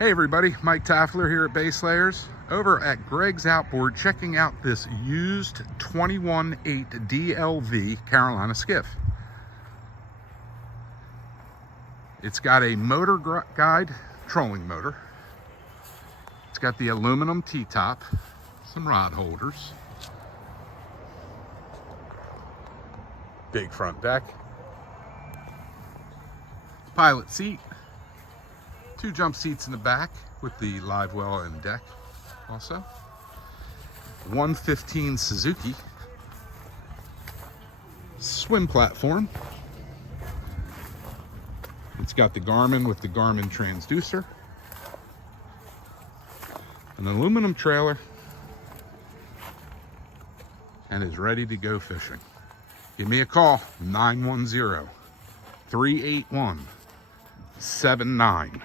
Hey everybody, Mike Taffler here at Base Layers, over at Greg's Outboard, checking out this used 21.8 DLV Carolina skiff. It's got a motor guide trolling motor. It's got the aluminum T-top, some rod holders, big front deck, pilot seat, 2 jump seats in the back with the live well and deck also. 115 Suzuki swim platform. It's got the Garmin with the Garmin transducer, an aluminum trailer, and is ready to go fishing. Give me a call, 910-381-7921.